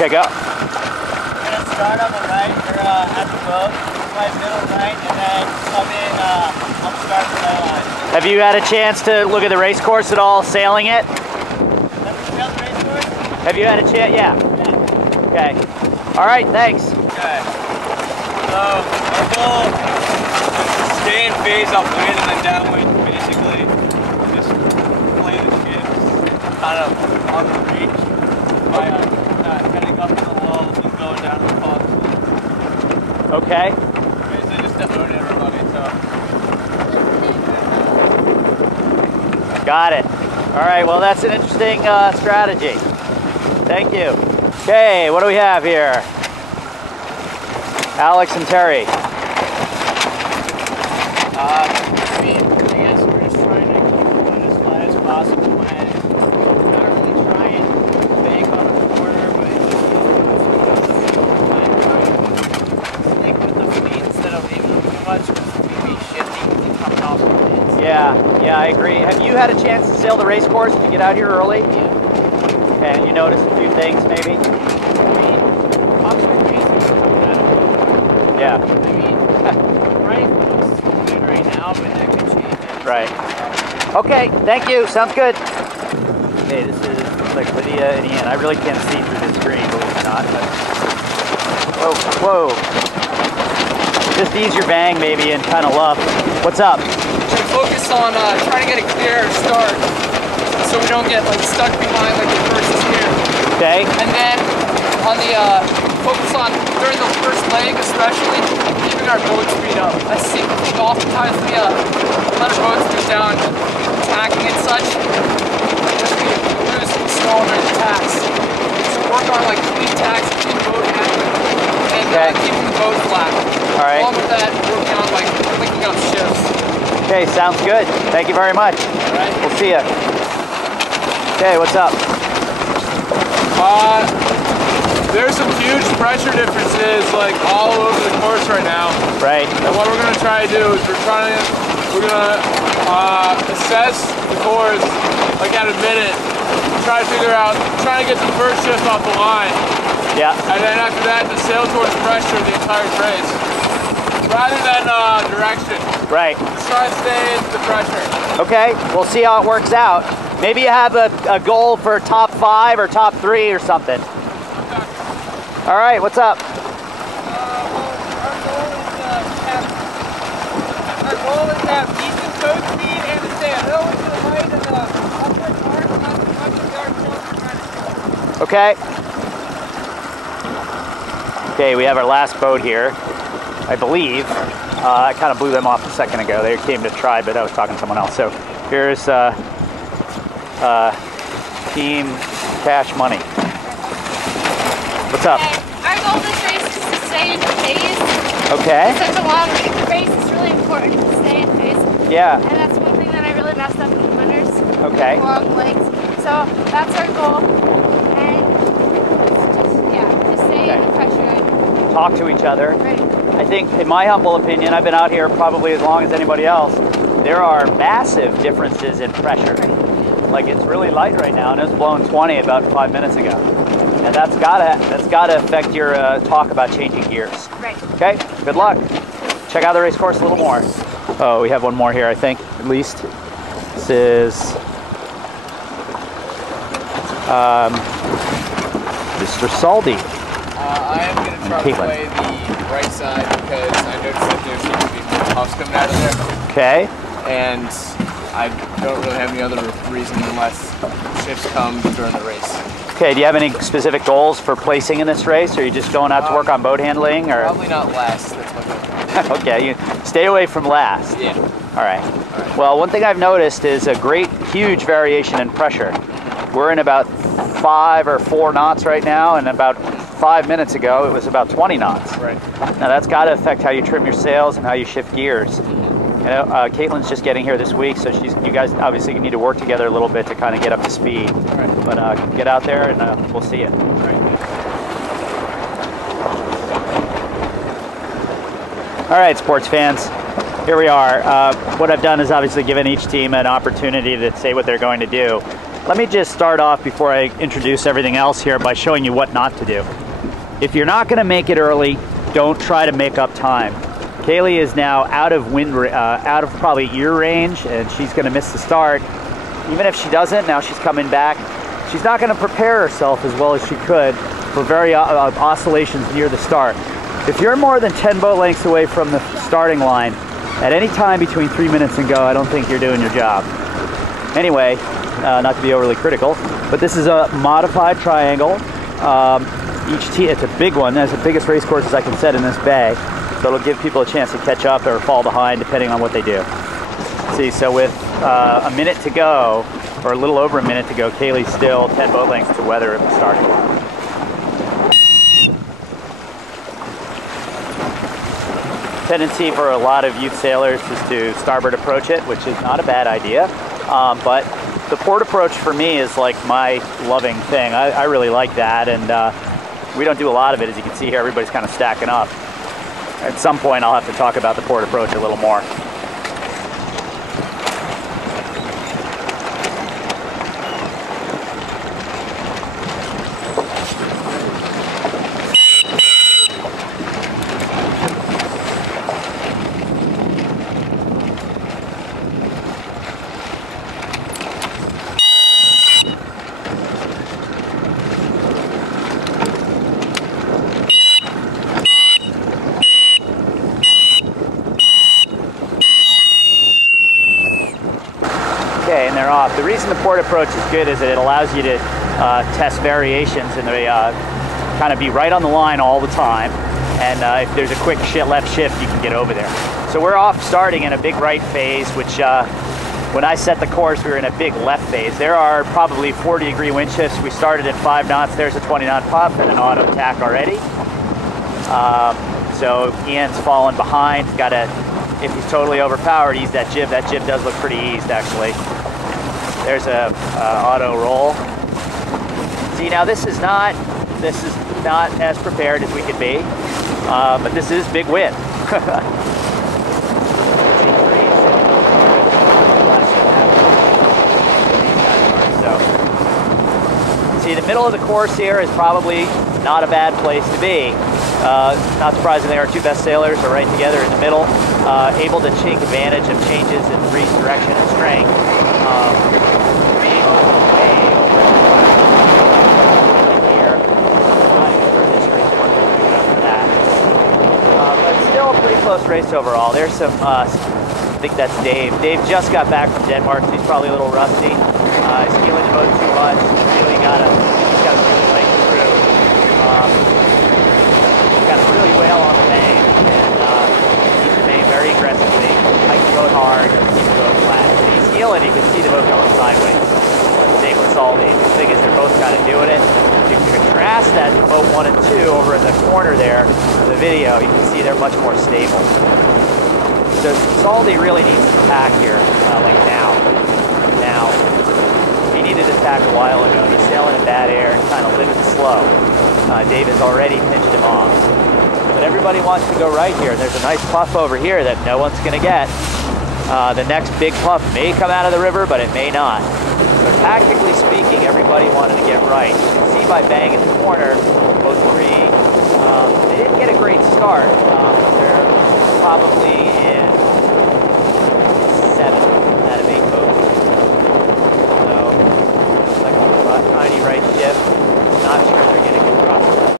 Okay, go. We're gonna start on the right, or at the boat, right middle right, and then come in on the start of the line. Have you had a chance to look at the race course at all, sailing it? Have we sailed the race course? Have you had a chance? Yeah. Okay. All right, thanks. Okay. So, our goal is to stay in phase upwind and then downwind, basically. Just play the ships kind of on the reach by heading up to the lulls and going down to the pond. Okay. Basically just to own everybody, so. Got it. All right, well, that's an interesting strategy. Thank you. Okay, what do we have here? Alex and Terry. I guess we're just trying to keep the boat as flat as possible, and we're not really trying to bank on the corner, but stick with the fleet instead of leaving them too much, because we be shifting and coming off the winds. Yeah, I agree. Have you had a chance to sail the race course? Did you get out here early? Yeah. And you noticed a few things, maybe? Yeah. I mean, right looks good right now, but that could change. Right. Okay, thank you. Sounds good. Okay, this is like Lydia and Ian. I really can't see through this screen, believe it or not. But... Whoa. Just ease your bang, maybe, and kind of luff. What's up? Should focus on trying to get a clear start, so we don't get like stuck behind like the first here. Okay. And then on the focus on during the first leg, especially keeping our boat speed up. I see oftentimes we let our boat speed down, tacking and such. We lose slow during the tacks. So work on like clean tacks in boat handling and keeping the boat flat. All right. Along with that, working on like linking up shifts. Okay, sounds good. Thank you very much. All right. We'll see you. Okay, what's up? There's some huge pressure differences like all over the course right now. Right. And what we're gonna try to do is we're gonna assess the course like at a minute, try to figure out, trying to get the first shift off the line. Yeah. And then after that, to sail towards pressure the entire race. Rather than direction. Right. Just try to stay in the pressure. Okay, we'll see how it works out. Maybe you have a goal for top 5 or top 3 or something. All right, what's up? Our goal is to have decent boat speed and to stay a little to the right of the upward arc, not too much of the arc tilt. Okay. Okay, we have our last boat here, I believe. I kind of blew them off a second ago. They came to try, but I was talking to someone else. So here's Team Cash Money. What's up? Our goal this race is to stay in phase. Okay. It's such a long race, it's really important to stay in phase. Yeah. And that's one thing that I really messed up in the winners. Okay. Long legs. So that's our goal. And just stay in the pressure. Talk to each other. Right. I think, in my humble opinion, I've been out here probably as long as anybody else. There are massive differences in pressure. Right. Like it's really light right now, and it was blowing 20 about 5 minutes ago. And that's gotta affect your talk about changing gears. Right. Okay, good luck. Check out the race course a little more. Oh, we have one more here, I think, at least. This is Mr. Saldi. I am going to try to play the right side because I noticed that there seems to be more puffs coming out of there. Okay. And I don't really have any other reason unless shifts come during the race. Okay, do you have any specific goals for placing in this race? Or are you just going out to work on boat handling? Or? Probably not last, that's my goal. Okay, you stay away from last. Yeah. All right. Well, one thing I've noticed is a huge variation in pressure. We're in about 5 or 4 knots right now, and about 5 minutes ago it was about 20 knots. Right. Now that's got to affect how you trim your sails and how you shift gears. You know, Caitlin's just getting here this week, so you guys obviously need to work together a little bit to kind of get up to speed. Right. But get out there and we'll see you. All right, sports fans, here we are. What I've done is obviously given each team an opportunity to say what they're going to do. Let me just start off before I introduce everything else here by showing you what not to do. If you're not going to make it early, don't try to make up time. Kaylee is now out of out of probably ear range, and she's going to miss the start. Even if she doesn't, now she's coming back. She's not going to prepare herself as well as she could for very oscillations near the start. If you're more than 10 boat lengths away from the starting line, at any time between 3 minutes and go, I don't think you're doing your job. Anyway, not to be overly critical, but this is a modified triangle. Each tee, it's a big one. That's the biggest race courses I can set in this bay. So it'll give people a chance to catch up or fall behind depending on what they do. See, so with a minute to go, or a little over a minute to go, Kaylee's still 10 boat lengths to weather at the starting line. Tendency for a lot of youth sailors is to starboard approach it, which is not a bad idea. But the port approach for me is like my loving thing. I really like that, and we don't do a lot of it. As you can see here, everybody's kind of stacking up. At some point, I'll have to talk about the port approach a little more. Okay, and they're off. The reason the port approach is good is that it allows you to test variations, and they kind of be right on the line all the time. And if there's a quick left shift, you can get over there. So we're off starting in a big right phase, which when I set the course, we were in a big left phase. There are probably 40-degree wind shifts. We started at 5 knots. There's a 20-knot puff and an auto tack already. So Ian's fallen behind. He's got if he's totally overpowered, ease that jib. That jib does look pretty eased, actually. There's a auto roll. See, now this is not as prepared as we could be, but this is big wind. See, the middle of the course here is probably not a bad place to be. Not surprisingly, our two best sailors are right together in the middle, able to take advantage of changes in breeze direction and strength. Being way over here, not even for this race course, good enough for that. But still a pretty close race overall. There's some, I think that's Dave. Dave just got back from Denmark, so he's probably a little rusty. He's feeling the boat too much. He's got a really light crew. Got a really well on the bank, and he's remained very aggressively, hike the boat hard, keep the boat flat. When he's heeling, you can see the boat going sideways. Same with Salty. The thing is, they're both kind of doing it. If you contrast that to boat 1 and 2 over in the corner there of the video, you can see they're much more stable. So Salty really needs to tack here, like now. Now, he needed to tack a while ago. He's sailing in bad air and kind of living slow. Dave has already pinched him off. But everybody wants to go right here. There's a nice puff over here that no one's going to get. The next big puff may come out of the river, but it may not. So tactically speaking, everybody wanted to get right. You can see by banging the corner, both three, they didn't get a great start. They're probably in 7 out of 8 boats. So, looks like a tiny right shift.